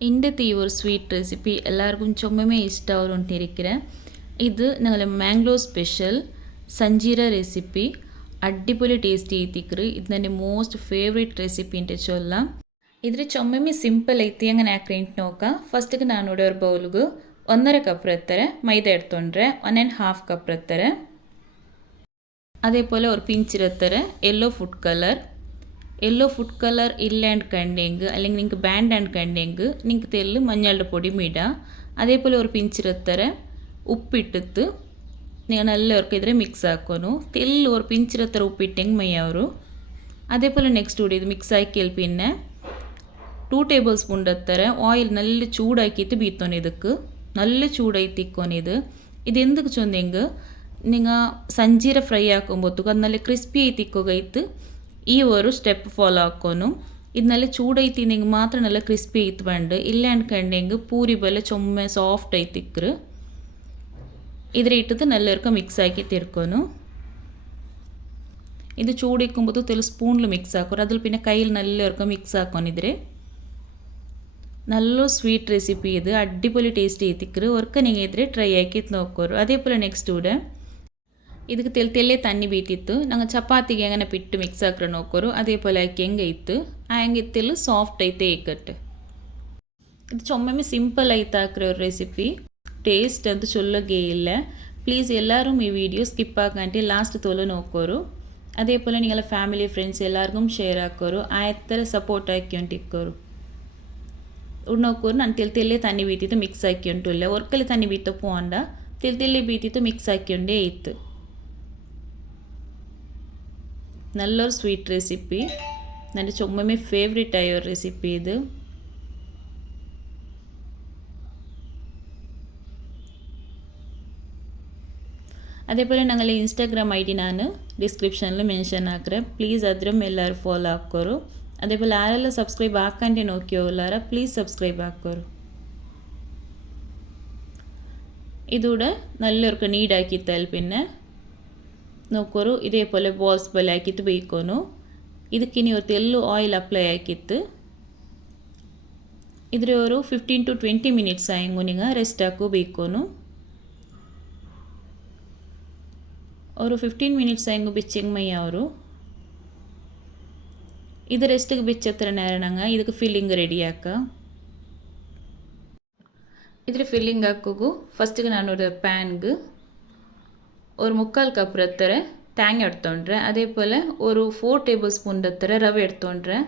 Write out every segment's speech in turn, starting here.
இன்றைய ஒரு sweet recipe எல்லாருக்கும் சும்மே இஷ்டம் வரும்னு இருக்கிறேன் ഇത് ഞങ്ങളെ മാംഗ്ലൂർ സ്പെഷ്യൽ സഞ്ജീര റെസിപ്പി. അടിപൊളി ടേസ്റ്റി എത്തിക്കറ് ഇത് എന്റെ മോസ്റ്റ് ഫേവറേറ്റ് റെസിപ്പി എന്റെ ചൊല്ലാം. ഇതിൽ ചൊമ്മമ്മി സിമ്പിൾ എത്തി അങ്ങനെ ആക്രീന്റ് നോക്കാം. ഫസ്റ്റ് നാനൂടെ ഒരു ബൗലുക് ഒന്നര കപ്പ് എത്തരെ മൈദ എടുത്തോണ്ടേ വൺ ആൻഡ് ഹാഫ് കപ്പ് എത്തരെ അതേപോലെ ഒരു പിഞ്ചിരത്തരെ yellow food colour yellow food colour ഇല്ലാണ്ട് കണ്ടെങ്കിൽ അല്ലെങ്കിൽ നിങ്ങൾക്ക് ബാൻഡാണ്ട് കണ്ടെങ്കിൽ നിങ്ങൾക്ക് തെല്ല് മഞ്ഞളുടെ പൊടിയും ഇടാം. അതേപോലെ ഒരു പിഞ്ചിരത്തര ഉപ്പിട്ടിട്ട് നിങ്ങൾ എല്ലാവർക്കെതിരെ മിക്സ് ആക്കോനു തെല്ല് ഒരു പിഞ്ചിരത്തര ഉപ്പിട്ടെങ്കിൽ മയ്യാവരു. അതേപോലെ നെക്സ്റ്റ് കൂടി ഇത് മിക്സ് ആക്കിയാൽ പിന്നെ ടു ടേബിൾ സ്പൂൺ എത്തര ഓയിൽ നല്ല ചൂടാക്കിയിട്ട് ബീത്തോനെ ഇതൊക്കെ നല്ല ചൂടായി തിക്കോനെ ഇത്. ഇത് എന്തൊക്കെ ചൊന്നെങ്കിൽ നിങ്ങൾ സഞ്ചീര ഫ്രൈ ആക്കുമ്പോഴത്തേക്കും അത് നല്ല ക്രിസ്പി ആയി തിക്കുകയിട്ട് ಈ ಒಂದು ಸ್ಟೆಪ್ ಫಾಲೋ ಹಾಕೋನು ಇದನ್ನೆಲ್ಲ ಚೂಡೈತಿ ನಿಂಗೆ ಮಾತ್ರ ನೆಲ್ಲ ಕ್ರಿಸ್ಪಿ ಇತ್ಬಂಡು ಇಲ್ಲ ಅನ್ಕಂಡು ಹಿಂಗೆ ಪೂರಿ ಬೆಲೆ ಚೊಮ್ಮೆ ಸಾಫ್ಟ್ ಐತಿಕ್ರು ಇದರ ಇಟ್ಟದ್ದು ನೆಲ್ಲರ್ಕ ಮಿಕ್ಸ್ ಆಗಿ ತಿರ್ಕೊನು ഇത് ചൂടിക്കുമ്പോൾ തെളി സ്പൂണിൽ മിക്സ് ആക്കും. അതിൽ പിന്നെ കയ്യിൽ നല്ലവർക്ക് മിക്സ് ആക്കും ഇതിൽ നല്ല സ്വീറ്റ് റെസിപ്പി ഇത്. അടിപൊളി ടേസ്റ്റ് ചെയ്തിക്കറ് ഒർക്ക നിങ്ങൾ ഇതിൽ ട്രൈ ആക്കി നോക്കൂ അതേപോലെ നെക്സ്റ്റ് കൂടെ ಇದಕ್ಕೆ ತೆಲ್ ತೆಲ್ಲೆ ತಣ್ಣಿ ಬೀತಿತ್ತು ನಂಗೆ ಚಪಾತಿಗೆ ಹೆಂಗನ ಪಿಟ್ಟು ಮಿಕ್ಸ್ ಹಾಕ್ರೆ ನೋಕೋರು ಅದೇ ಪೋಲೆ ಅಕ್ಕಿ ಹೆಂಗೆ ಇತ್ತು ಆ ಹೆಂಗೆ ತೆಲ್ಲು ಸಾಫ್ಟ್ ಐತೆ ಏಕಟ್ಟು ಇದು ಚೊಮ್ಮೊಮ್ಮೆ ಸಿಂಪಲ್ ಐತೆ ಹಾಕ್ರೆ ಅವ್ರ ರೆಸಿಪಿ ಟೇಸ್ಟ್ ಅಂತೂ ಚೊಲ್ಲೋಗೇ ಇಲ್ಲ ಪ್ಲೀಸ್ ಎಲ್ಲರೂ ಈ ವಿಡಿಯೋ ಸ್ಕಿಪ್ ಹಾಕಂಟೆ ಲಾಸ್ಟ್ ತೋಲು ನೋಕೋರು அதே போல் நீங்கள் ஃபேமிலி ஃப்ரெண்ட்ஸ் எல்லாருக்கும் ஷேர் ஆக்கோரு ஆயத்தர சப்போர்ட் ஆக்கியோன்ட்டிக்கோரு உன்னோக்கூர் நான் தெல் தெல்லே தண்ணி பீத்திட்டு மிக்ஸ் ஆக்கியோன்ட்டு இல்லை ஒருக்கல் தண்ணி பீத்த போண்டா தெல் தெல்லே பீத்திட்டு மிக்ஸ் ஆக்கியோண்டே இத்து നല്ലൊരു സ്വീറ്റ് റെസിപ്പി എന്റെ ചുമ്മമ്മ ഫേവറേറ്റ് ആയ ഒരു റെസിപ്പി ഇത്. അതേപോലെ ഞങ്ങൾ ഇൻസ്റ്റാഗ്രാം ഐ ഡി ನಾನು ഡിസ്ക്രിപ്ഷനിൽ മെൻഷൻ ಹಾಕ್ರೆ പ്ലീസ് അതിലും എല്ലാവരും ഫോളോ ആക്കോറു അതേപോലെ ആരെല്ലാം സബ്സ്ക്രൈബ് ആക്കാന്റെ നോക്കിയോല്ലാര പ്ലീസ് സബ്സ്ക്രൈബ് ആക്കോറു ഇതൂടെ നല്ലവർക്ക് നീഡാക്കി തൽ പിന്നെ. ನೋಕೋರು ಇದೇಪೋಲೆ ಬಾಲ್ಸ್ പോലെ ಹಾಕಿತ್ತು ಬೇಯ್ಕೋನು ಇದಕ್ಕೆ ಇವತ್ತು ಎಲ್ಲೂ ಆಯಿಲ್ ಅಪ್ಲೈ ಹಾಕಿತ್ತು ಇದ್ರವರು ಫಿಫ್ಟೀನ್ ಟು ಟ್ವೆಂಟಿ ಮಿನಿಟ್ಸ್ ಆಯಂಗು ನಿಂಗೆ ರೆಸ್ಟ್ ಹಾಕು ಬೇಕೋನು. ಅವರು ಫಿಫ್ಟೀನ್ ಮಿನಿಟ್ಸ್ ಆಯಂಗು ಬೆಚ್ಚಂಗೆ ಮೈಯ ಅವರು. ಇದು ರೆಸ್ಟಿಗೆ ಬೆಚ್ಚತ್ರ ನೇರಣಂಗ ಇದಕ್ಕೆ ಫಿಲ್ಲಿಂಗ್ ರೆಡಿ ಹಾಕ. ಇದ್ರೆ ಫಿಲ್ಲಿಂಗ್ ಹಾಕೋಗು ಫಸ್ಟಿಗೆ ನಾನು ಪ್ಯಾನ್ಗೆ ஒரு முக்கால் கப் ரத்தரை தேங்காய் எடுத்துன்றேன் அதே போல் ஒரு ஃபோர் டேபிள் ஸ்பூன் ரத்தரை ரவை எடுத்துன்றேன்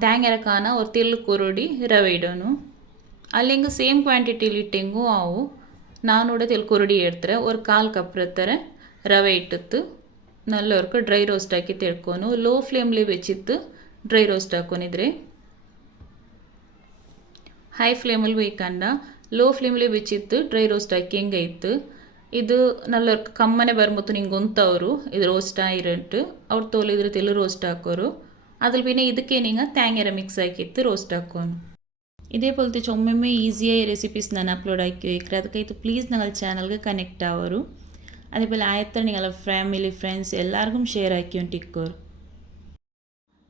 தேங்காய் ಇರಕಾನ ஒரு ತೆಲ್ಲು ಕೊರಡಿ ರವೆ ಇಡೋನು ಅಲ್ಲಿಂಗ ಸೇಮ್ ಕ್ವಾಂಟಿಟಿಲಿ ಇಟ್ಟೆಂಗೂ ಅವು ನಾನೂಡ ತೆಲ್ ಕೊರಡಿ ಇಡ್ತಾರೆ ஒரு ಕಾಲು ಕಪ್ ರತ್ತಾರೆ ರವೆ ಇಟ್ಟಿತ್ತು ನಲ್ಲವರ್ಕು ಡ್ರೈ ರೋಸ್ಟ್ ಹಾಕಿ ತಿಳ್ಕೊನು ಲೋ ಫ್ಲೇಮ್ಲಿ ಬೆಚ್ಚಿತ್ತು ಡ್ರೈ ರೋಸ್ಟ್ ಹಾಕೊಂಡಿದ್ರೆ ಹೈ ಫ್ಲೇಮಲ್ಲಿ ಬೇಕಂಡ ಲೋ ಫ್ಲೇಮ್ಲಿ ಬೆಚ್ಚಿತ್ತು ಡ್ರೈ ರೋಸ್ಟ್ ಹಾಕಿ ಹೆಂಗೈತು ಇದು ನಲ್ಲ ಕಮ್ಮನೆ ಬರ್ಮತ್ತು ನಿಂಗೆ ಒಂತವರು ಇದು ರೋಸ್ಟ್ ಆಯಿರಟ್ಟು ಅವ್ರು ತೋಲು ಇದ್ರ ತೆಲು ರೋಸ್ಟ್ ಹಾಕೋರು ಅದ್ರ ಪಿನ್ನ ಇದಕ್ಕೆ ನಿಂಗೆ ತ್ಯಾಂಗೆರ ಮಿಕ್ಸ್ ಹಾಕಿತ್ತು ರೋಸ್ಟ್ ಹಾಕೋನು ಇದೇ ಪೋಲತೆ ಒಮ್ಮೆಮ್ಮೆ ಈಸಿಯಾಗಿ ರೆಸಿಪೀಸ್ ನಾನು ಅಪ್ಲೋಡ್ ಹಾಕಿ ಇಕ್ಕರೆ ಅದಕ್ಕೈತು ಪ್ಲೀಸ್ ನಂಗೆ ಚಾನಲ್ಗೆ ಕನೆಕ್ಟ್ ಆವರು അതേപോലെ ആയത്തണികളെ ഫാമിലി ഫ്രണ്ട്സ് എല്ലാവർക്കും ഷെയർ ആക്കിയോണ്ട് ഇക്കോർ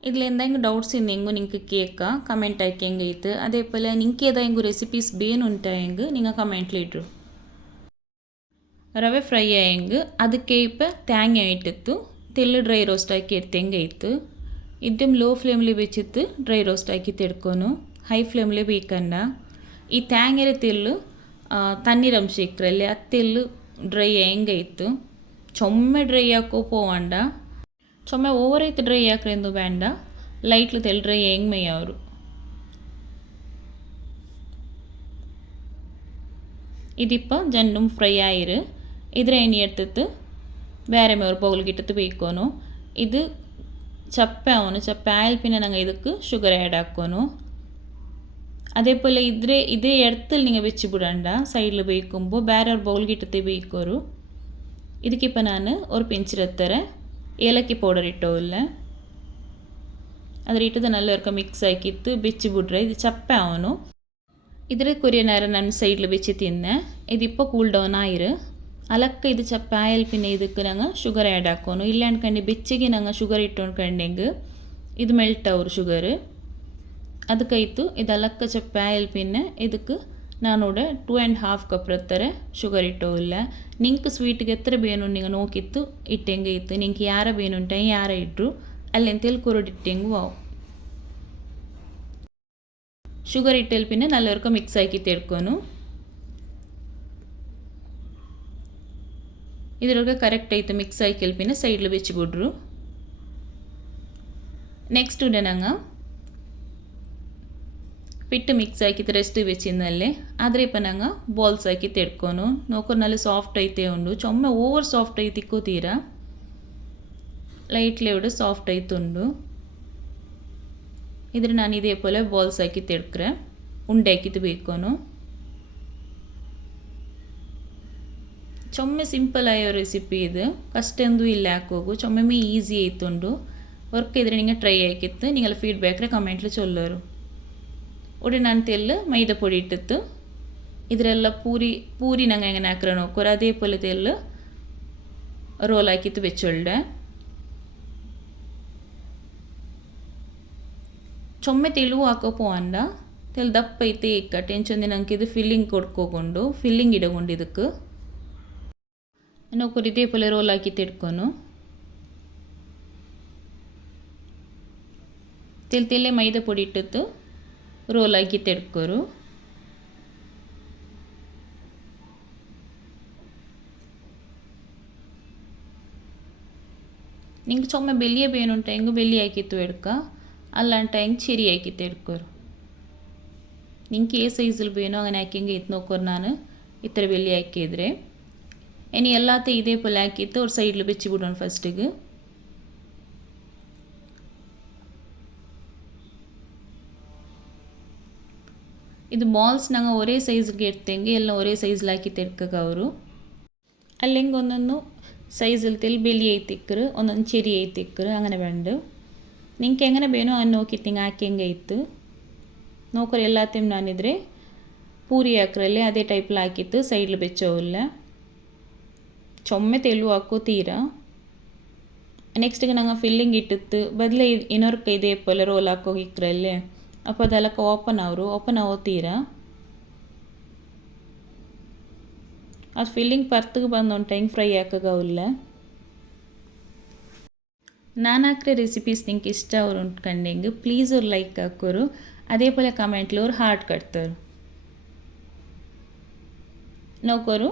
ഇതിൽ എന്തെങ്കിലും ഡൗട്ട്സ് ഉണ്ടെങ്കിൽ നിങ്ങൾക്ക് കേൾക്കാം കമൻറ്റ് ആക്കിയെങ്കിൽ ഇത് അതേപോലെ ರೆಸಿಪೀಸ್ ഏതെങ്കിലും റെസിപ്പീസ് ബേൻ ನಿಂಗೆ ಕಮೆಂಟ್ಲಿ കമൻറ്റിലിട്ടു ರವೆ ಫ್ರೈ ಆಯಂಗೆ ಅದಕ್ಕೆ ಇಪ್ಪ ತೇಂಗೆ ಇಟ್ಟಿತ್ತು ತೆಲ್ಲು ಡ್ರೈ ರೋಸ್ಟ್ ಹಾಕಿ ಎಡ್ತೆಂಗೆ ಇತ್ತು ಇದ್ದಂ ಲೋ ಫ್ಲೇಮ್ಲಿ ಬೆಚ್ಚಿತ್ತು ಡ್ರೈ ರೋಸ್ಟ್ ಹಾಕಿ ತೆಡ್ಕೊನು ಹೈ ಫ್ಲೇಮ್ಲಿ ಬೇಕಂಡ ಈ ತೇಂಗೆರೆ ತೆಲ್ಲು ತಣ್ಣೀರಂಶ ಇಕ್ರಲ್ಲಿ ಆ ತೆಲ್ಲು ಡ್ರೈ ಹೆಂಗೆ ಇತ್ತು ಚೊಮ್ಮೆ ಡ್ರೈ ಹಾಕೋ പോവണ്ട ചുമ ഓവറായിട്ട് ഡ്രൈ ആക്കറൊന്നും വേണ്ട ലൈറ്റിൽ തെൽ ഡ്രൈ എങ്ങമേ ಅವರು ഇതിപ്പോൾ ജണ്ടും ഫ്രൈ ആയിര് ഇതിനെ ഇനി എടുത്തിട്ട് വേറെ ഒരു ബൗൾക്കിട്ടിട്ട് ಬೇಯ್ಕೊನು ഇത് ചപ്പ ആവുന്നു ചപ്പ ആയാൽ പിന്നെ ഞങ്ങൾ ഇതൊക്കെ ഷുഗർ ആഡ് ആക്കുന്നു അതേപോലെ ഇതേ ഇതേ ഇടത്തിൽ നിങ്ങൾ വെച്ച് വിടണ്ട സൈഡിൽ ബേക്കുമ്പോൾ വേറെ ഒരു ബൗൾ കിട്ടത്തെ ബേക്കൊരു ഇതിക്കിപ്പോൾ ഞാൻ ഒരു പിഞ്ചിലെത്തറെ ഏലക്കി പൗഡർ ഇട്ടോല്ല അതിലിട്ടത് നല്ല ഇറക്കം മിക്സ് ആക്കിയിട്ട് വെച്ച് വിടുക ഇത് ചപ്പ ആവുന്നു ഇതിൽ കുറേ നേരം ഞാൻ സൈഡിൽ വെച്ച് തിന്നെ ഇതിപ്പോൾ കൂൾ ഡൗൺ ആയിരു ಅಲಕ್ಕ ಇದು ಚಪ್ಪಾಯಲ್ ಪಿನ್ನ ಇದಕ್ಕೆ ನಂಗೆ ಶುಗರ್ ಆ್ಯಡ್ ಹಾಕೋನು ಇಲ್ಲ ಅನ್ಕಂಡು ಬೆಚ್ಚಗೆ ನಂಗೆ ಶುಗರ್ ಇಟ್ಕೊಂಡ್ಕಂಡೆಂಗೆ ಇದು ಮೆಲ್ಟ್ ಅವ್ರು ಶುಗರ್ ಅದಕ್ಕಾಯ್ತು ಇದೆಲ್ಲಕ್ಕ ಚಪ್ಪ ಆಯಲ್ ಪಿನ್ನೆ ಇದಕ್ಕೆ ನಾನೋಡ two and half cup ರತ್ತಾರೆ sugar ಇಟ್ಟೋ ಇಲ್ಲ ನಿಂಗೆ ಸ್ವೀಟ್ಗೆ ಎತ್ತರ ಬೇನು ನಿಂಗೆ ನೋಕಿತ್ತು ಇಟ್ಟೆಂಗೆ ಇತ್ತು ನಿಂಗೆ ಯಾರ ಬೇನುಂಟ ಯಾರ ಇಟ್ಟರು ಅಲ್ಲೆಂತೇಳಿ ಕುರುಡು ಇಟ್ಟೆಂಗು ವಾವು ಶುಗರ್ ಇಟ್ಟೆಲ್ ಪಿನ್ನೆ ನಲ್ಲವರ್ಕ ಮಿಕ್ಸ್ ಆಕಿ ಇದ್ರೊಳಗೆ ಕರೆಕ್ಟ್ ಆಯಿತು ಮಿಕ್ಸ್ ಆಗಿ ಕೆಲ್ಪಿನ ಸೈಡ್ಲು ಬೆಚ್ಚಿಬಿಡ್ರು ನೆಕ್ಸ್ಟ್ ಉಂಡೆ ನಂಗೆ ಪಿಟ್ಟು ಮಿಕ್ಸ್ ಹಾಕಿತ್ತು ರೆಸ್ಟ್ വെച്ചിന്നല്ലേ ಆದರೆ ಇಪ್ಪ ನಂಗೆ ಬಾಲ್ಸ್ ಹಾಕಿ ತೆಡ್ಕೊನು ನೋಕೊಂಡು നല്ല ಸಾಫ್ಟ್ ಐತೆ ಉಂಡು ಚೊಮ್ಮೆ ಓವರ್ ಸಾಫ್ಟ್ ಐತಿ ತೀರಾ ಲೈಟ್ಲಿ ഇവിടെ ಸಾಫ್ಟ್ ಐತುಂಡು ಇದ್ರ ನಾನು ಇದೇ ಪೋಲೆ ಬಾಲ್ಸ್ ಹಾಕಿ ತೆಡ್ಕ್ರೆ ಉಂಡೆ ಹಾಕಿತ್ತು ಬೇಕೋನು ಚೊಮ್ಮೆ ಸಿಂಪಲ್ ಆಯೋ ರೆಸಿಪಿ ಇದು. ಕಷ್ಟೊಂದು ಇಲ್ಲ ಹಾಕೋಗು. ಚೊಮ್ಮೆ ಈಸಿ ಆಯ್ತುಂಡು. ವರ್ಕ್ ಇದ್ರೆ ನಿಂಗೆ ಟ್ರೈ ಆಕಿತ್ತು ನಿಂಗೆಲ್ಲ ಫೀಡ್ಬ್ಯಾಕ್ರೆ ಕಮೆಂಟ್ಲು ಚೊಲ್ಲೋರು. ಒಡೆ ನಾನು ತೆಲ್ಲು, ಮೈದಾ ಪೊಡಿ ಇಟ್ಟಿತ್ತು. ಇದರೆಲ್ಲ ಪೂರಿ ಪೂರಿ ನಂಗೆ ಹೆಂಗೆ ಹಾಕ್ರೆ ನೋಕೋರು ಅದೇ ಪೊಲೆ ತೆಲ್ಲು ರೋಲ್ ಹಾಕಿತ್ತು ಬೆಚ್ಚೊಳ್ಳೆ. ಚೊಮ್ಮೆ ತೆಲುವು ಹಾಕೋ ಅಂದ ತೆಲ್ ದಪ್ಪ ಐತೆ ಇಕ್ಕ ಟೆನ್ಷನ್ ನಂಗೆ ಇದು ಫಿಲ್ಲಿಂಗ್ ಕೊಡ್ಕೋಕೊಂಡು ಫಿಲ್ಲಿಂಗ್ ಇಡಗೊಂಡು ಇದಕ್ಕೆ. ನೋಕೋರು ಇದೇ ಪೊಲೆ ರೋಲ್ ಹಾಕಿ ತಿಡ್ಕೊನು ತೆಲ್ ತೆಲ್ಲೆ ಮೈದಾ ಪೊಡಿ ಇಟ್ಟಿತ್ತು ರೋಲ್ ಆಗಿ ತೆಡ್ಕೋರು ನಿಂಗೆ ಚೊಮ್ಮೆ ಬೆಲ್ಲಿಯ ಬೇನುಂಟ ಹೆಂಗೆ ಬೆಲ್ಲಿ ಹಾಕಿತ್ತು ಎಡ್ಕ ಅಲ್ಲಂಟ ಹೆಂಗೆ ಚಿರಿ ಹಾಕಿತ್ತು ಎಡ್ಕೋರು ನಿಂಗೆ ಏ ಸೈಜಲ್ಲಿ ಬೇನೋ അങ്ങനെ ಹಾಕಿಂಗೆ ಇತ್ತು ನೋಕೋರು ನಾನು ಈ ಥರ ಬೆಲ್ಲಿ ಹಾಕಿದ್ರೆ ഇനി എല്ലാത്തെയും ഇതേപോലെ ಹಾಕಿತ್ತು ഒരു സൈഡിൽ വെച്ച് വിടണം ഫസ്റ്റിക്ക് ಇದು ಬಾಲ್ಸ್ ನಂಗೆ ಒರೇ ಸೈಜ್ಗೆ ಇಡ್ತೇಂಗೆ ಎಲ್ಲ ಒರೇ ಸೈಜ್ಲಿ ಹಾಕಿ ತೆಡ್ಕಕ್ಕೆ ಅವರು ಅಲ್ಲಿ ಹಿಂಗೆ ಒಂದೊಂದು ಸೈಜಲ್ಲಿ ತೆಲ್ ಬೆಲಿ ಐತಿಕ್ಕರು ಒಂದೊಂದು ಚೆರಿ ಐತಿಕ್ಕರು അങ്ങനെ വേണ്ട ನಿಂಗೆ എങ്ങനെ വേണോ അത് നോക്കിയിട്ട് ಹಿಂಗೆ ಹಾಕಿ ಹೆಂಗೆ ಇತ್ತು നോക്കർ ನಾನು ನಾನಿದ್ರೆ ಪೂರಿ ಹಾಕ್ರಲ್ಲಿ ಅದೇ ಟೈಪ್ಲಿ ಹಾಕಿತ್ತು ಸೈಡ್ಲಿ ಬೆಚ್ಚೋಲ್ಲ ಚೊಮ್ಮೆ ತೆಳು ಹಾಕೋತೀರಾ ನೆಕ್ಸ್ಟ್ಗೆ ನಂಗೆ ಫಿಲ್ಲಿಂಗ್ ಇಟ್ಟಿತ್ತು ಬದಲೇ ಇನ್ನೊರು ಕೈದೆ ಪಲ್ಲ ರೋಲ್ ಹಾಕೋಗಿಕ್ರಲ್ಲೇ ಅಪ್ಪ ಅದಲ್ಲಕ್ಕೆ ಓಪನ್ ಅವರು ಓಪನ್ ಆಗೋತೀರಾ ಅದು ಫಿಲ್ಲಿಂಗ್ ಪರ್ತಿಗೆ ಬಂದು ಒಂದು ಟೈಮ್ ಫ್ರೈ ಹಾಕಾಗಲ್ಲ ನಾನು ಹಾಕ್ರೆ రెసిపీస్ ನಿಂಗೆ ಇಷ್ಟ ಅವ್ರು ಉಂಟ್ಕಂಡೆಂಗೆ ప్లీజ్ ಅವ್ರು లైక్ ಹಾಕೋರು అదే పోలే కమెంట్లు ఒక హార్ట్ కడతారు నౌకరు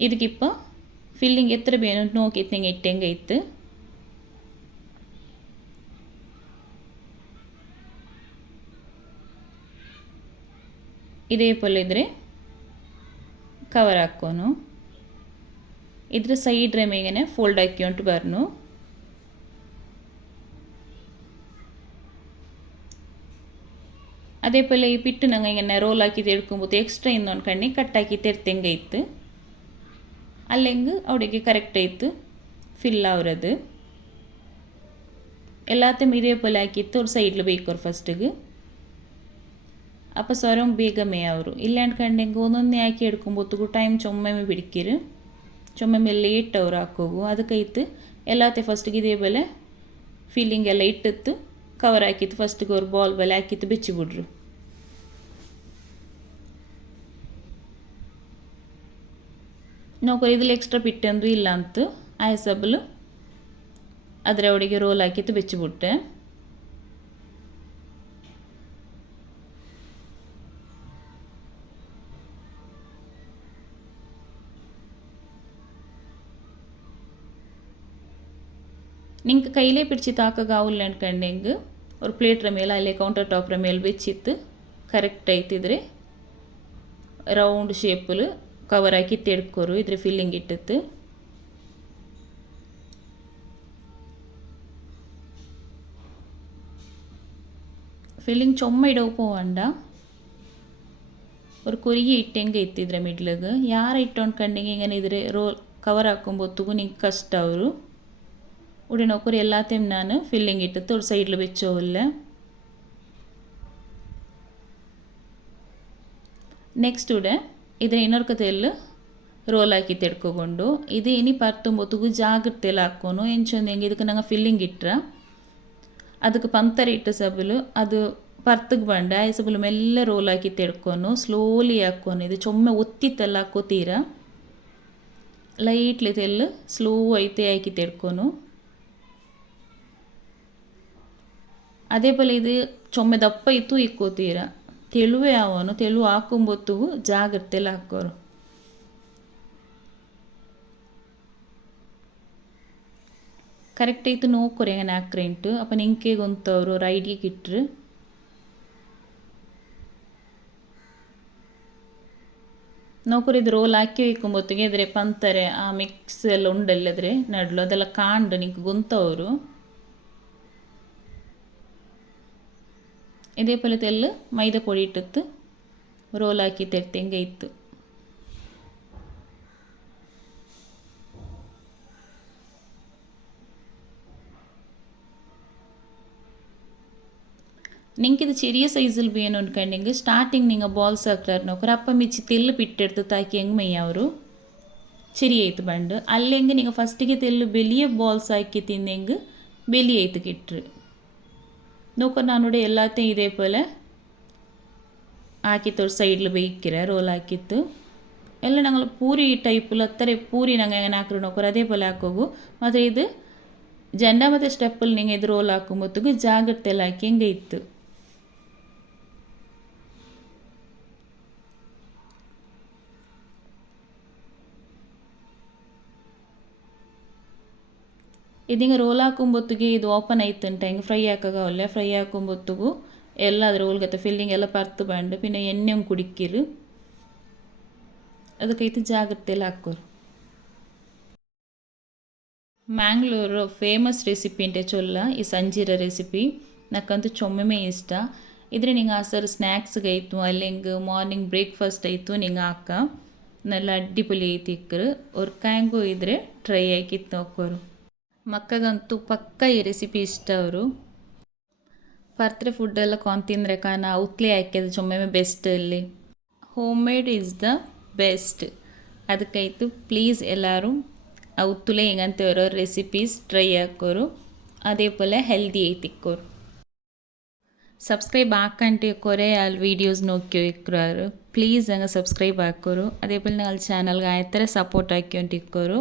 ఇదికిప్ప ಫಿಲ್ಲಿಂಗ್ ಎತ್ತರ ಬೇನು ನೋಕಿತ್ತು ನಿಂಗೆ ಇಟ್ಟಂಗೆ ಇತ್ತು ಇದೇ ಇದ್ರೆ ಕವರ್ ಹಾಕೋನು ಇದ್ರ ಸೈಡ್ ರೆಮೆಗೆ ಫೋಲ್ಡ್ ಹಾಕ್ಯೊಂಟು ಬರ್ನು ಅದೇ ಪೊಲೆ ಈ ಪಿಟ್ಟು ನಂಗೆ ಹಿಂಗೆ ರೋಲ್ ಹಾಕಿ ತೆಡ್ಕೊಬೋದು ಎಕ್ಸ್ಟ್ರಾ ಇನ್ನೊಂದು ಕಣ್ಣಿ ಕಟ್ ಹಾಕಿ അല്ലെങ്കിൽ അവിടേക്ക് കറക്റ്റായിട്ട് ഫില്ലാവുന്നത് எல்லாத்தையும் എല്ലാത്തും ഇതേപോലെ ആക്കിയിട്ട് ഒരു സൈഡിൽ போய்க்கோர் ഫസ്റ്റ് അപ്പോൾ സ്വരം ബേഗമേ ആവരും കണ്ടെങ്കിൽ ഒന്നൊന്നെ ആക്കി എടുക്കുമ്പോഴത്തേക്കും ടൈം ചുമ്മ പിടിക്കരു ചുമ്മ ലേറ്റ് അവർ ആക്കോകു അത് കഴിത്ത് എല്ലാത്തെ ഫസ്റ്റ് ഇതേപോലെ ഫീലിംഗ് എല്ലാം ഇട്ടെത്ത് കവർ ആക്കിയിട്ട് ഫസ്റ്റ് ഒരു ബോൾ പോലെ ആക്കിയിട്ട് വെച്ച് വിടരും ನೋಕರ್ ಇದ್ರಲ್ಲಿ ಎಕ್ಸ್ಟ್ರಾ ಪಿಟ್ಟಂದು ಇಲ್ಲ ಅಂತ ಆಯಸಬಲು ಅದರ ಒಳಗೆ ರೋಲ್ ಹಾಕಿತ್ತು ಬೆಚ್ಚಿಬಿಟ್ಟೆ നിങ്ങൾക്ക് കയ്യിലേ പിടിച്ച് ತಾಕಗಾವಿಲ್ಲ ಅನ್ಕಂಡೆಂಗೆ ಅವ್ರ ಪ್ಲೇಟ್ರ ಮೇಲೆ ಅಲ್ಲೇ ಕೌಂಟರ್ ಟಾಪ್ರ ಮೇಲೆ ಬೆಚ್ಚಿತ್ತು ಕರೆಕ್ಟ್ ಐತಿದ್ರೆ ರೌಂಡ್ ಶೇಪಲ್ಲಿ ಕವರಾಕಿ ತೆಡ್ಕೋರು ಇದ್ರ ಫಿಲ್ಲಿಂಗ್ ಇಟ್ಟತ್ತು ಫಿಲ್ಲಿಂಗ್ ಚೊಮ್ಮ ಇಡವು ಪೋವಂಡ ഒരു കുരുകി ഇട്ടെങ്ക എത്തിദ്ര മിഡിലേക്ക് യാറ ഇട്ടോൺക്കണ്ടെങ്കിൽ ഇങ്ങനെ ഇതിൽ റോ കവറാക്കുമ്പോൾ തുകുനിക്ക് കഷ്ടാവൊരു ഉടനെ ഒക്കെ എല്ലാത്തെയും ഞാൻ ഫില്ലിങ് ഇട്ടിട്ട് ഒരു സൈഡിൽ വെച്ചോല്ല നെക്സ്റ്റ് ഇവിടെ ಇದರ ಇನ್ನೊರ್ಕತೆಯಲ್ಲಿ ರೋಲ್ ಹಾಕಿ ತೆಡ್ಕೊಂಡು ಇದು ಇನಿ ಪರ್ತೊಂಬೊತ್ತಿಗೂ ಜಾಗ್ರತೆಯಲ್ಲಿ ಹಾಕ್ಕೊನು ಎಂಚೊಂದು ಹೆಂಗೆ? ಇದಕ್ಕೆ ನಂಗೆ ಫಿಲ್ಲಿಂಗ್ ಇಟ್ರ. ಅದಕ್ಕೆ ಪಂತರ ಇಟ್ಟ ಸಬಲು ಅದು ಪರ್ತಗೆ ಬಂಡ ಐಸಬುಲು ಮೆಲ್ಲ ರೋಲ್ ಹಾಕಿ ತೆಡ್ಕೊನು ಸ್ಲೋಲಿ ಹಾಕೋನು ಇದು ಚೊಮ್ಮೆ ಒತ್ತಿತ್ತಲ್ಲ ಹಾಕೋತೀರ ಲೈಟ್ಲಿ ತೆಲ್ಲು ಸ್ಲೋ ಐತೆ ಹಾಕಿ ತೆಡ್ಕೊನು. ಅದೇ ಇದು ಚೊಮ್ಮೆ ದಪ್ಪ ಇತ್ತು ಇಕ್ಕೋತೀರ ತೆಳುವೆ ಅವನು ತೆಳು ಹಾಕೊಂಬೊತ್ತು ಜಾಗ್ರತೆಲಿ ಹಾಕೋರು. ಕರೆಕ್ಟ್ ಆಯ್ತು ನೋಕೋರಿ ಹೆಂಗೆ ಹಾಕ್ರೆಂಟು ಅಪ್ಪ ನಿಂಕೆ ಗೊಂತವ್ರು ರೈಡಿಗೆ ಇಟ್ರು ನೋಕುರಿದು ರೋಲ್ ಹಾಕಿ ಇಕ್ಕೊಂಬೊತ್ತಿಗೆ ಇದ್ರೆ ಪಂತಾರೆ ಆ ಮಿಕ್ಸ್ ಎಲ್ಲ ಉಂಡಲ್ಲದ್ರೆ ನಡ್ಲು, ಅದೆಲ್ಲ ಕಾಂಡು ನಿಂಗೆ ಗುಂತವರು. ಇದೇ ಪಲ್ಲೆ ತೆಲ್ಲು ಮೈದಾ ಪೊಡಿ ಇಟ್ಟಿತ್ತು ರೋಲ್ ಹಾಕಿ ತೆಂಗೆ ಇತ್ತು നിങ്ങൾക്ക് ഇത് ചെറിയ സൈസിൽ വീണുണ്ടെങ്കിൽ സ്റ്റാർട്ടിങ് നിങ്ങൾ ബോൾസ് ആക്കാറുണ്ട് ഒരു അപ്പം മിച്ചി തെല്ല് പിട്ടെടുത്ത് താക്കിയെങ്കിൽ മെയ്യാവൊരു ചെറിയായിട്ട് പണ്ട് അല്ലെങ്കിൽ നിങ്ങൾ ഫസ്റ്റിക്ക് തെല്ല് വലിയ ബോൾസ് ആക്കി തിന്നെങ്കിൽ വലിയ ആയിട്ട് കിട്ടും ನೋಕೋ ನಾನು ನೋಡಿ ಎಲ್ಲ ಇದೇ ಪೋಲ. ಹಾಕಿ ತೋರ್ ಸೈಡ್ಲ ರೋಲ್ ಹಾಕಿತ್ತು. ಎಲ್ಲ ನಂಗೆ ಪೂರಿ ಟೈಪ್ ಅತ್ತರೆ ಪೂರಿ ನಂಗೆ ಹೆಂಗೆ ಹಾಕ್ರಿ ನೋಕೋರು ಅದೇ ಪೋಲ ಹಾಕೋಬು ಮತ್ತು ಇದು ಜಂಡ ಮತ್ತು ಸ್ಟೆಪ್ಪಲ್ಲಿ ನಿಂಗೆ ಇದು ರೋಲ್ ಹಾಕೊಂಬತ್ತಿಗೂ ಜಾಗ್ರತೆಲ್ಲ ಹಾಕಿ ಹಿಂಗೆ ಇತ್ತು ಇದೀಗ ರೋಲ್ ಹಾಕೊಂಬೊತ್ತಿಗೆ ಇದು ಓಪನ್ ಆಯ್ತುಂಟ ಹೆಂಗೆ ಫ್ರೈ ಹಾಕಾಗವಲ್ಲ ಫ್ರೈ ಹಾಕೊಂಬೊತ್ತುಗು ಎಲ್ಲ ಅದ್ರ ರೋಲ್ಗತ್ತೆ ಫಿಲ್ಲಿಂಗ್ ಎಲ್ಲ ಪರ್ತು ಬಂಡು ಪಿನ್ನ ಎಣ್ಣೆ ಕುಡಿಕಿರು. ಅದಕ್ಕೈತೆ ಜಾಗ್ರತೆಲ್ಲ ಹಾಕೋರು ಮ್ಯಾಂಗ್ಳೂರು ಫೇಮಸ್ ರೆಸಿಪಿ ಅಂತ ಚೊಲ್ಲ, ಈ ಸಂಜೀರ ರೆಸಿಪಿ ನಾಕಂತೂ ಚೊಮ್ಮೆ ಇಷ್ಟ. ಇದ್ರೆ ನಿಂಗೆ ಆ ಸರ್ ಸ್ನ್ಯಾಕ್ಸ್ಗೆ ಇತ್ತು ಅಲ್ಲಿ ಹಿಂಗೆ ಮಾರ್ನಿಂಗ್ ಬ್ರೇಕ್ಫಾಸ್ಟ್ ಆಯಿತು, ನಿಂಗೆ ಹಾಕ. ನಲ್ಲ ಅಡ್ಡಿಪೊಲಿ ಐತಿ ಇಕ್ಕರು. ಅವ್ರ ಕಾಯಂಗೂ ಇದ್ರೆ ಟ್ರೈ ಆಕಿತ್ತು ನೋಕ್ಕೋರು ಮಕ್ಕಗಂತೂ ಪಕ್ಕ ಈ ರೆಸಿಪಿ ಇಷ್ಟ ಅವರು. ಪರ್ತ್ರೆ ಫುಡ್ಡೆಲ್ಲ ಕಾನ್ ತಿಂದರೆ ಕಾರಣ ಔತ್ಲಿ ಹಾಕಿದ್ರೆ ಚೊಮ್ಮೆ ಬೆಸ್ಟ್ ಇಲ್ಲಿ. Home made is the best ಅದಕ್ಕಾಯ್ತು ಪ್ಲೀಸ್ ಎಲ್ಲರೂ ಔತ್ಲೇ ಹೆಂಗಂತ ಇರೋ ರೆಸಿಪೀಸ್ ಟ್ರೈ ಹಾಕೋರು. ಅದೇ ಪೋಲೆ ಹೆಲ್ದಿ ಐತಿಕ್ಕೋರು ಸಬ್ಸ್ಕ್ರೈಬ್ ಹಾಕಂಟಿಕ್ಕೋರೆ ಅಲ್ಲಿ ವೀಡಿಯೋಸ್ ನೋಕ್ಯೋ ಇಕ್ಕೋರು ಪ್ಲೀಸ್ ಹಂಗೆ ಸಬ್ಸ್ಕ್ರೈಬ್ ಹಾಕೋರು. ಅದೇ ಪೋಲ್ ಅಲ್ಲಿ ಚಾನಲ್ಗೆ ಆಯ್ತಾರೆ ಸಪೋರ್ಟ್ ಸಪೋರ್ಟ್ ಹಾಕ್ಯೊಂಟಿಕ್ಕೋರು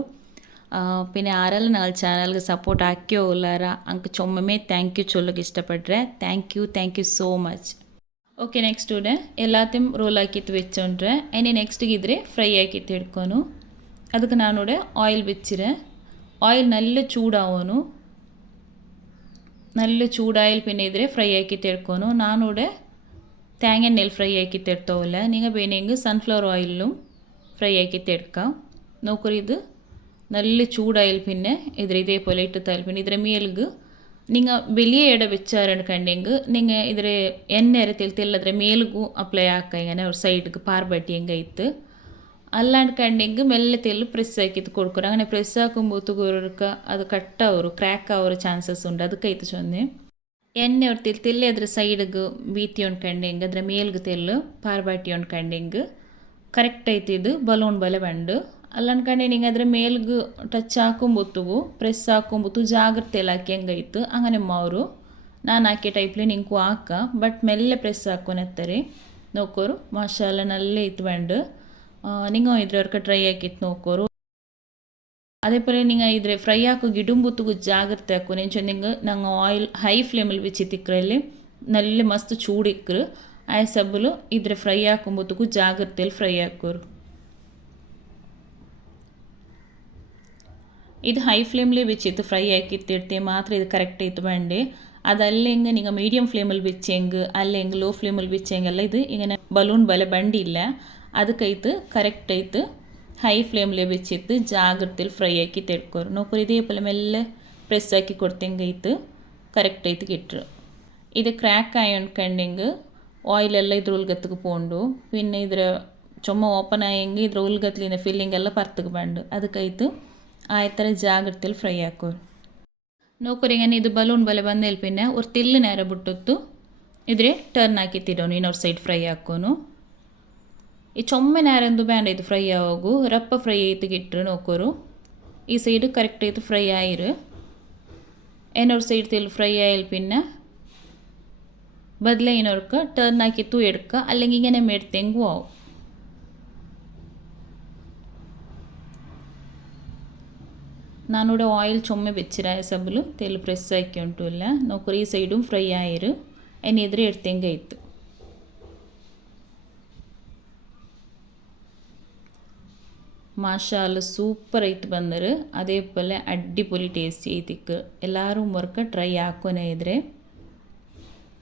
പിന്നെ ಆರಲ್ಲ ನನ್ನ ಚಾನಲ್ಗೆ സപ്പോർട്ട് ആക്കിയോ ಇಲ್ಲಾರ ಅಂಕ ಚೊಮ್ಮೆ ಥ್ಯಾಂಕ್ ಯು ಚೊಲ್ಲಕ್ಕೆ ಇಷ್ಟಪಡ್ರೆ thank you thank you so much okay next ಉಡೆ ಎಲ್ಲಾತೆಮ್ ರೋಲ್ ಹಾಕಿತ್ತು വെച്ചോണ്ടರೆ നെക്സ്റ്റ് ഇದ್ರೆ ഫ്രൈ ആക്കിയിട്ട് എടുക്കോನು ಅದಕ್ಕೆ ನಾನೂಡೆ ഓയിൽ വെച്ചിരെ ഓയിൽ നല്ല ചൂടാവോನು നല്ല ചൂടായാൽ പിന്നെ ഇതിരെ ഫ്രൈ ആക്കിയിട്ട് എടുക്കോನು നാനൂടെ തേങ്ങ എണ്ണയിൽ ഫ്രൈ ആക്കിയിട്ട് എടുത്തോല്ല നിങ്ങൾ പിന്നെ സൺഫ്ലവർ ഓയിലും ഫ്രൈ ആക്കിയിട്ട് എടുക്കാം. നോക്കൂ ഇത് നല്ല ചൂടായാൽ പിന്നെ ഇതിൽ ഇതേപോലെ ഇട്ട് താൽ പിന്നെ ഇതിലെ മേൽക്ക് നിങ്ങൾ വലിയ ഇട വെച്ചാരാണ് കണ്ടെങ്കിൽ നിങ്ങൾ ഇതിൽ എണ്ണരത്തിൽ തെല്ലതിരെ മേൽക്കും അപ്ലൈ ആക്കുക. ഇങ്ങനെ ഒരു സൈഡിക്ക് പാർബട്ടിയും കൈത്ത്. അല്ലാണ്ട് കണ്ടെങ്കിൽ മെല്ലെ തെല്ല് പ്രസ് ആക്കിയിട്ട് കൊടുക്കും അങ്ങനെ പ്രസ് ആക്കുമ്പോഴത്തേക്ക് ഒരുക്ക അത് കട്ടാവും ക്രാക്ക് ആവുന്ന ചാൻസസ് ഉണ്ട്. അത് കൈത്ത് ചൊന്നേ ಎಣ್ಣೆ ಹೊಡ್ತಿಲ್ ತೆಲ್ಲೆ ಅದ್ರ ಸೈಡ್ಗೆ ಬೀತಿ കണ്ടെങ്കിൽ അതിന്റെ മേൽക്ക് തെല്ല് ಪಾರ್ಬಾಟಿ ಉಣ್ಕಂಡೆಂಗೆ ಕರೆಕ್ಟ್ ಐತಿ ಇದು ಬಲೂನ್ ಬಲೆ ಬಂಡು ಅಲ್ಲನ್ಕಂಡೆ ಅದ್ರ ಮೇಲ್ಗೆ ಟಚ್ ಹಾಕೊಂಬೊತ್ತುವು ಪ್ರೆಸ್ ಹಾಕೊಂಬತ್ತು, ಜಾಗ್ರತೆ ಎಲ್ಲ ಹಾಕಿಂಗೈತು ಅಂಗನೆಮ್ಮ ಅವರು. ನಾನು ಹಾಕಿ ಟೈಪ್ಲೆ ನಿಂಕು ಹಾಕ ಬಟ್ ಮೆಲ್ಲೆ ಪ್ರೆಸ್ ಹಾಕೊನತ್ತರಿ ನೋಕೋರು ಮಾಶಾಲ ನಲ್ಲೇ ಇತ್ಬಂಡು ನಿಂಗೆ ಇದ್ರೆ ಟ್ರೈ ಹಾಕಿತ್ತು ನೋಕೋರು ಅದೇ ಪೋಲೆ ನಿಂಗೆ ಇದ್ರೆ ಫ್ರೈ ಹಾಕು ಗಿಡುಂಬುತ್ತಿಗೂ ಜಾಗ್ರತೆ ಹಾಕು. ನೆಂಚು ನಿಂಗೆ ನಂಗೆ ಆಯಿಲ್ ಹೈ ಫ್ಲೇಮಲ್ಲಿ ಬಿಚ್ಚಿ ತಿಕ್ಕರಲ್ಲಿ ನಲ್ಲೆ ಮಸ್ತ್ ಚೂಡಿಕ್ರು. ಆಯ ಸಬ್ಬಲು ಇದ್ರೆ ಫ್ರೈ ಹಾಕೊಂಬುತ್ತುಗು ಜಾಗ್ರತೆಯಲ್ಲಿ ಫ್ರೈ ಹಾಕೋರು. ಇದು ಹೈ ಫ್ಲೇಮ್ಲಿ ಬಿಚ್ಚಿತ್ತು ಫ್ರೈ ಹಾಕಿತ್ತಿಡ್ತೀವಿ ಮಾತ್ರ ಇದು ಕರೆಕ್ಟ್ ಇತ್ತು ಬಂಡಿ ಅದು ಅಲ್ಲಿ ಹೆಂಗೆ ನಿಂಗೆ ಮೀಡಿಯಂ ಫ್ಲೇಮಲ್ಲಿ ಬಿಚ್ಚಿ ಹೆಂಗೆ ಅಲ್ಲಿ ಹೆಂಗೆ ಲೋ ಫ್ಲೇಮಲ್ಲಿ ಬಿಚ್ಚಿ ಹೆಂಗೆಲ್ಲ ಇದು ಈಗ ಬಲೂನ್ ಬಲೆ ಬಂಡಿ ಇಲ್ಲ ಅದಕ್ಕೈತು ಕರೆಕ್ಟ್ ಐತು ಹೈ ಫ್ಲೇಮ್ಲೆ ಬಿಚ್ಚಿತ್ತು ಜಾಗ್ರತೆಲಿ ಫ್ರೈ ಹಾಕಿ ತೆಡ್ಕೋರು ನೌಕರಿ ಇದೇ ಪಲ ಮೇಲೆ ಪ್ರೆಸ್ ಹಾಕಿ ಕೊಡ್ತಂಗೈತು ಕರೆಕ್ಟ್ ಐತಿ ಗಿಟ್ರು ಇದು ಕ್ರ್ಯಾಕ್ ಆಗಿ ಅಂಡ್ಕಂಡಿಂಗ್ ಆಯಿಲೆಲ್ಲ ಇದ್ರ ಉಲ್ಗತ್ತಿಗೆ ಪೋಂಡು ಪಿನ್ ಇದ್ರ ಚೊಮ್ಮ ಓಪನ್ ಆಯಂಗೆ ಇದ್ರ ಉಲ್ಗತ್ಲಿನ ಫಿಲ್ಲಿಂಗ್ ಎಲ್ಲ ಪರ್ತಗೆ ಬಂಡು ಅದಕ್ಕೈತು ആയത്ര ജാഗ്രത ഫ്രൈ ആക്കൂ. നോക്കൂരിങ്ങനെ ഇത് ബലൂൺ പോലെ വന്നതിൽ പിന്നെ ഒരു തില്ല് നേരം പൊട്ടത്തു ടേൺ ആക്കി തരുന്നു ഇന്നോർ സൈഡ് ഫ്രൈ ആക്കുന്നു ഈ ചൊമ്മ നേരം എന്തു വേണ്ട ഇത് ഫ്രൈ ആവൂ റപ്പ ഫ്രൈ ചെയ്ത് കിട്ടു നോക്കൂ ഈ സൈഡ് കറക്റ്റ് ചെയ്ത് ഫ്രൈ ആയിരു. എന്നോർ സൈഡ് തിൽ ഫ്രൈ ആയൽ പിന്നെ ബദല ടേൺ ആക്കി തൂ എടുക്കുക അല്ലെങ്കിൽ ഇങ്ങനെ മെടുത്തെങ്കും ആവും. ನಾನಿവിടെ ഓയിൽ ചുമ വെച്ചിരായ സബില് തേൽ ಪ್ರೆಸ್ ആക്കി ഉണ്ടല്ല നോക്കറി ഈ സൈഡും ഫ്രൈ ആയിരു അതിനെതിരെ എടുത്തെങ്കായിത്തു ಮಾಶಾಲ ಸೂಪರ್ ಐತೆ ಬಂದರು ಅದೇ ಪಲ್ಯ ಅಡ್ಡಿಪೊಲಿ ಟೇಸ್ಟಿ ಐತಿಕ್ಕು ಎಲ್ಲರೂ ಮರ್ಕ ಟ್ರೈ ಹಾಕೋನೇ ಇದ್ರೆ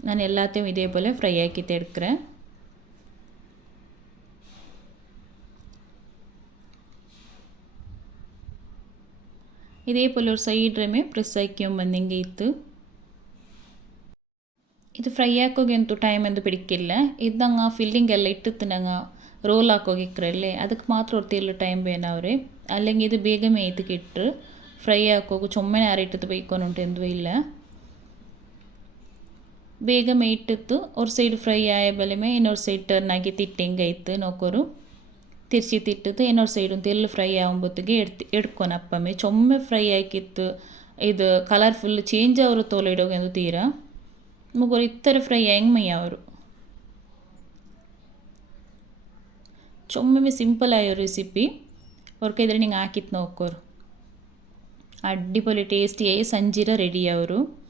ನಾನು ಎಲ್ಲತ್ತೂ ಇದೇ ಪಲ್ಯ ಫ್ರೈ ಹಾಕಿ ತೆಡ್ಕ್ರೆ இதೇಪೋಲ್ ಒಂದು ಸೈಡ್ ರೇಮೆ ಪ್ರೆಸ್ ಆಯ್ಕೊಂಡು ಬಂದಂಗೆ ಇತ್ತು ಇದು ಫ್ರೈ ಆಗೋಗೆಂತೂ ಟೈಮ್ ಎಂದು ಪಿಡಿಕ್ಕಿಲ್ಲ ಇದ್ದಂಗೆ ಫಿಲ್ಲಿಂಗ್ ಎಲ್ಲ ಇಟ್ಟಿತ್ತನಂಗ ರೋಲ್ ಹಾಕೋಗಿಕ್ರಲ್ಲೇ ಅದಕ್ಕೆ ಮಾತ್ರ ಹೊರ್ತಿಲ್ಲ ಟೈಮ್ ಬೇನವ್ರೆ ಅಲ್ಲಿಂಗೆ ಇದು ಬೇಗ ಮೇಯ್ತಕ್ಕೆ ಇಟ್ಟು ಫ್ರೈ ಹಾಕೋಗು ಚೊಮ್ಮನೆ ಆರಿಟ್ಟಿತ್ತು ಬೇಯ್ಕೊನುಂಟೆಂದು ಇಲ್ಲ ಬೇಗ ಮೇಯ್ಟಿತ್ತು ಒಂದು ಸೈಡ್ ಫ್ರೈ ಆಯಬಲೆಮೆ ಇನ್ನೊಂದು ಸೈಡ್ ಟರ್ನ್ ಆಗಿ ತಿಟ್ಟಿಂಗಾಯ್ತು ನೋಕೋರು ತಿರ್ಚಿ ತಿಟ್ಟಿದ್ದು ಇನ್ನೊಂದು ಸೈಡ್ ಒಂದು ಎಲ್ಲಿ ಫ್ರೈ ಆಗುಂಬೊತ್ತಿಗೆ ಎಡ್ತಿ ಎಡ್ಕೊನಪ್ಪಮ್ಮೆ ಚೊಮ್ಮೆ ಫ್ರೈ ಆಕಿತ್ತು ಇದು ಕಲರ್ಫುಲ್ ಚೇಂಜ್ ಅವರು ತೋಲಿಡೋಗೆಂದು ತೀರಾ? ಮುಗೋರು ಇತ್ತರ ಫ್ರೈ ಹೆಂಗ್ ಮೈ ಅವರು? ಚೊಮ್ಮೆ ಸಿಂಪಲ್ ಆಯೋ ರೆಸಿಪಿ ಅವ್ರಕ್ಕೆ ಇದ್ರೆ ನಿಂಗೆ ಹಾಕಿತ್ತು ನೋಕೋರು ಅಡ್ಡಿಪೊಲಿ ಟೇಸ್ಟಿಯಾಗಿ ಸಂಜೀರ ರೆಡಿ ಅವರು.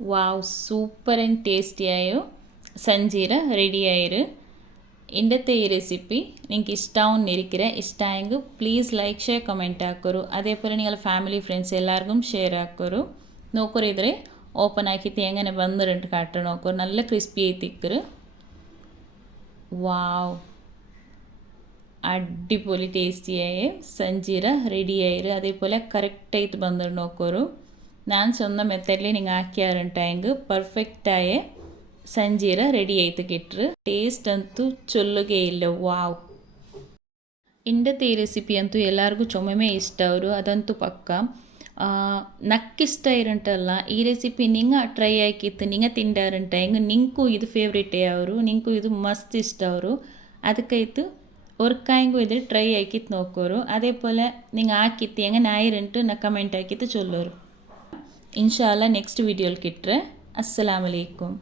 വാവ് സൂപ്പർ ആൻഡ് ടേസ്റ്റിയായ സഞ്ജീര റെഡിയായിരു ഇന്നത്തെ ഈ റെസിപ്പി നിങ്ങൾക്ക് ഇഷ്ടമാവുന്നിരിക്കുക ഇഷ്ടമായെങ്കിൽ പ്ലീസ് ലൈക്ക് ഷെയർ കമൻറ്റ് ആക്കൊരു അതേപോലെ നിങ്ങൾ ഫാമിലി ഫ്രണ്ട്സ് എല്ലാവർക്കും ഷെയർ ആക്കൊരു നോക്കൊരു ഇതിൽ ഓപ്പൺ ആക്കിയിട്ട് എങ്ങനെ വന്നിട്ടുണ്ട് കാട്ട് നോക്കൊരു നല്ല ക്രിസ്പി ആയി തിക്കറ് വാവ് അടിപൊളി ടേസ്റ്റിയായ സഞ്ജീര റെഡിയായിരു അതേപോലെ കറക്റ്റായിട്ട് വന്നിട്ട് നോക്കൊരു ನಾನು ಸೊನ್ನ ಮೆಥಡ್ಲಿ ನಿಂಗೆ ಹಾಕ್ಯಾರಂಟಾಂಗ್ ಪರ್ಫೆಕ್ಟಾಯೇ ಸಂಜೀರ ರೆಡಿ ಆಯ್ತು ಗಿಟ್ರು ಟೇಸ್ಟ್ ಅಂತೂ ಚೊಲ್ಲುಗೆ ಇಲ್ಲ ವಾವ್ ಇಂಡತಿ ಈ ರೆಸಿಪಿ ಅಂತೂ ಎಲ್ಲರಿಗೂ ಚೊಮ್ಮೆಮೆ ಇಷ್ಟ ಅವರು ಅದಂತೂ ಪಕ್ಕ ನಕ್ಕಿಷ್ಟ ಇರಂಟಲ್ಲ ಈ ರೆಸಿಪಿ ನಿಂಗೆ ಟ್ರೈ ಆಯ್ಕಿತ್ತು ನಿಂಗೆ ತಿಂಡಾರಂಟ ಹೆಂಗೆ ನಿಂಗೂ ಇದು ಫೇವ್ರೇಟೇ ಅವರು ನಿಂಗೂ ಇದು ಮಸ್ತ್ ಇಷ್ಟ ಅವರು ಅದಕ್ಕೈತು ഒർക്കായെങ്കിൽ ഇതിൽ ട്രൈ ആക്കിയിട്ട് നോക്കോറു അതേപോലെ നിങ്ങൾ ആക്കിയിട്ട് എങ്ങനെ ആയിരുന്നിട്ട് കമന്റ് ആക്കിയിട്ട് ചൊല്ലോറു ಇನ್ಶಾಲ್ಲ ನೆಕ್ಸ್ಟ್ ವೀಡಿಯೋಲಿ ಕಿಟ್ಟರೆ ಅಸ್ಸಲಾಮಲೈಕುಮ್